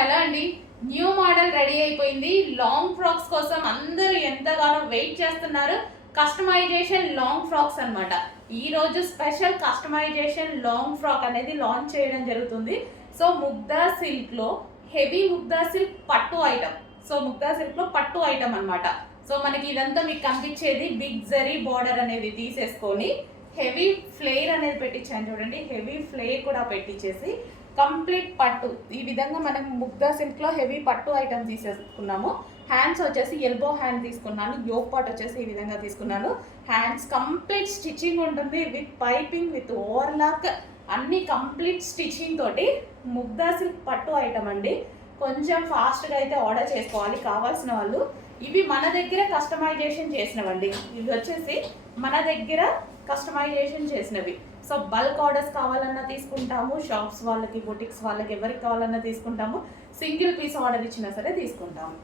Hello అండి, new model ready అయిపోయింది. Long frocks కోసం అందరూ ఎంతగానో వెయిట్ చేస్తున్నారు. కస్టమైజేషన్ లాంగ్ ఫ్రాక్స్ అన్నమాట. ఈ రోజు స్పెషల్ కస్టమైజేషన్ లాంగ్ ఫ్రాక్ అనేది లాంచ్ చేయడం జరుగుతుంది. సో ముగ్దా సిల్క్ లో హెవీ ముగ్దా సిల్క్ పట్టు ఐటమ్. సో ముగ్దా సిల్క్ లో పట్టు ఐటమ్ అన్నమాట. సో మనకి ఇదంతా మీకు కనిపించేది బిగ్ జరీ బార్డర్ అనేది తీసేసుకొని హెవీ ఫ్లేర్ అనేది పెట్టించాను చూడండి. హెవీ ఫ్లేర్ కూడా పెట్టించేసి కంప్లీట్ పట్టు ఈ విధంగా మనం ముగ్దా సిల్క్ లో హెవీ పట్టు ఐటమ్ తీసేసుకున్నాము. హ్యాండ్స్ వచ్చేసి ఎల్బో హ్యాండ్ తీసుకున్నాను. యోక్ పార్ట్ వచ్చేసి ఈ విధంగా తీసుకున్నాను. హ్యాండ్స్ కంప్లీట్ స్టిచ్చింగ్ ఉంటుంది విత్ పైపింగ్ విత్ ఓవర్లాక్ అన్ని కంప్లీట్ స్టిచ్చింగ్ తోటి ముగ్దా సిల్క్ పట్టు ఐటమ్ అండి. కొంచెం ఫాస్ట్గా అయితే ఆర్డర్ చేసుకోవాలి కావాల్సిన వాళ్ళు. ఇవి మన దగ్గర కస్టమైజేషన్ చేసినవండి. ఇవి వచ్చేసి మన దగ్గర కస్టమైజేషన్ చేసినవి. సో బల్క్ ఆర్డర్స్ కావాలన్నా తీసుకుంటాము, షాప్స్ వాళ్ళకి బొటిక్స్ వాళ్ళకి ఎవరికి కావాలన్నా తీసుకుంటాము, సింగిల్ పీస్ ఆర్డర్ ఇచ్చినా సరే తీసుకుంటాము.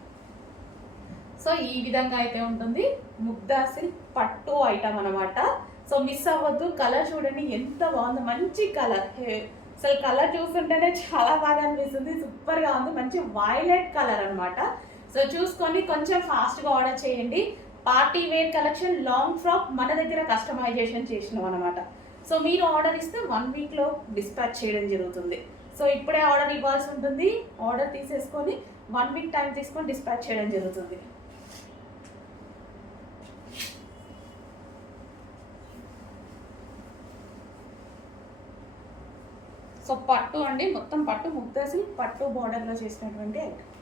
సో ఈ విధంగా అయితే ఉంటుంది ముగ్దా సిల్క్ పట్టు ఐటమ్ అనమాట. సో మిస్ అవ్వద్దు. కలర్ చూడండి ఎంత బాగుంది, మంచి కలర్. అసలు కలర్ చూస్తుంటేనే చాలా బాగా అనిపిస్తుంది, సూపర్గా ఉంది. మంచి వైలెట్ కలర్ అనమాట. సో చూసుకొని కొంచెం ఫాస్ట్గా ఆర్డర్ చేయండి. Party wear collection long frock మన దగ్గర కస్టమైజేషన్ చేసినాం అనమాట. సో మీరు ఆర్డర్ ఇస్తే 1 వీక్లో డిస్పాచ్ చేయడం జరుగుతుంది. సో ఇప్పుడే ఆర్డర్ ఇవ్వాల్సి ఉంటుంది. ఆర్డర్ తీసేసుకొని 1 వీక్ టైం తీసుకొని డిస్పాచ్ చేయడం జరుగుతుంది. సో పట్టు అండి, మొత్తం పట్టు ముగ్దా సిల్క్ పట్టు బార్డర్లో చేసినటువంటి ఐటమ్.